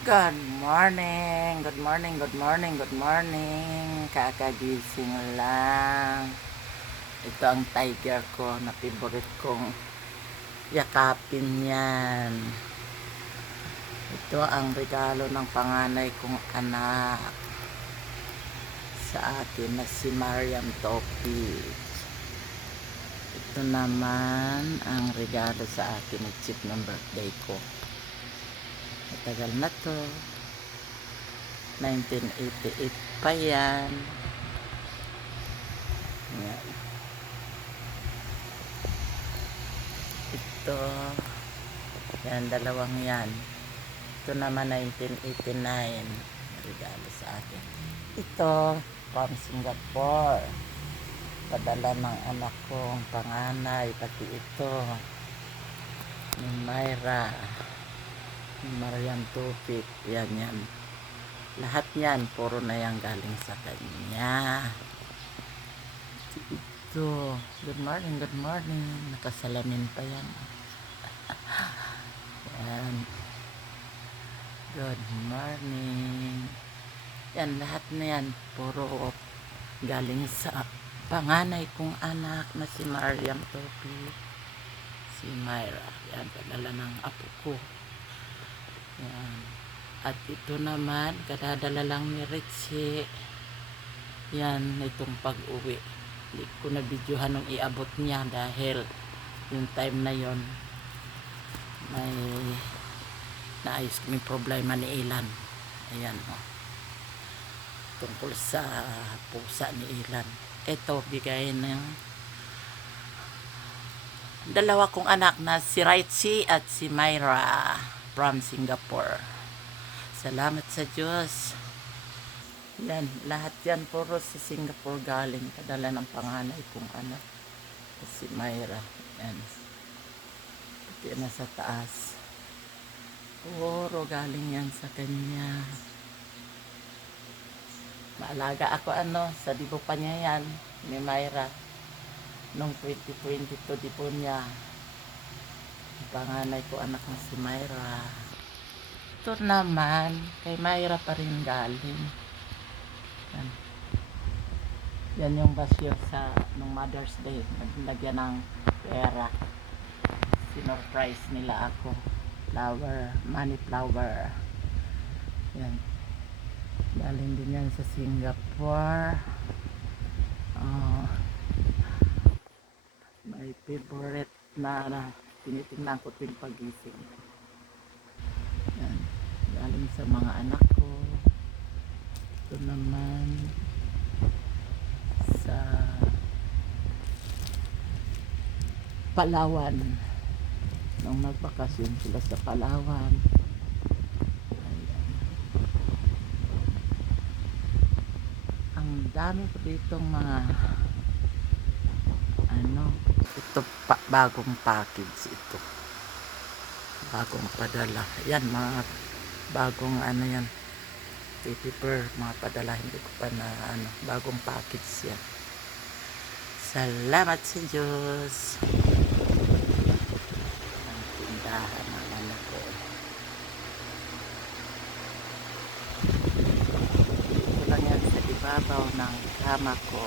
Good morning, good morning, good morning, good morning. Kakagising lang. Ito ang tiger ko na favorite kong yakapin yan. Ito ang regalo ng panganay kong anak sa akin na si Mariam Topi. Ito naman ang regalo sa akin ng chip ng birthday ko. Matagal na to. 1988 pa yan. Ito. Yan, dalawang yan. Ito naman 1989. Regalo sa akin. Ito, from Singapore. Padala ng anak kong panganay. Pati ito. Ni Myra. Mariam Tupik. Yan yan. Lahat yan, puro na yan galing sa kanya. Ito. Good morning, good morning. Nakasalamin pa yan. yan. Good morning. Yan, lahat na yan. Puro galing sa panganay kong anak na si Mariam Tupik. Si Myra. Yan, padala ng apo ko. Yan. At ito naman, kadadala lang ni Richie. Yan, itong pag-uwi. Hindi ko na videohan nung iabot niya dahil yung time na yon may naayos kaming problema ni Ilan. Ayan, oh. Tungkol sa pusa ni Ilan. Ito, bigay ng dalawa kong anak na si Raichi at si Myra from Singapore. Salamat sa Diyos. Yan, lahat yan puro sa Singapore galing. Kadala ng panganay kong anak. Si Myra. Yan. Pati na sa taas. Puro galing yan sa kanya. Maalaga ako ano, sa dibo pa niya yan, ni Myra. Nung 2022 dibo niya. Ang panganay ko anak na si Myra. Ito naman, kay Myra pa rin galing. Yan. Yan yung basyo sa nung Mother's Day. Naglagyan ng pera. Sinurprise nila ako. Flower, money flower. Yan. Galing din yan sa Singapore. Ah, may favorite na, na tinitingnan ko tuwing pagising. Yan. Galing sa mga anak ko. Ito naman sa Palawan. Nung nagbakasyon sila sa Palawan. Ang dami ko ditong mga ito pa, bagong package ito bagong padala. Yan, mga bagong ano yan. Paper, mga padala. Hindi ko pa na ano, bagong package yan. Salamat sa Diyos. Ang tindahan ng anak ko. Ito lang yan sa ibabaw ng kama ko.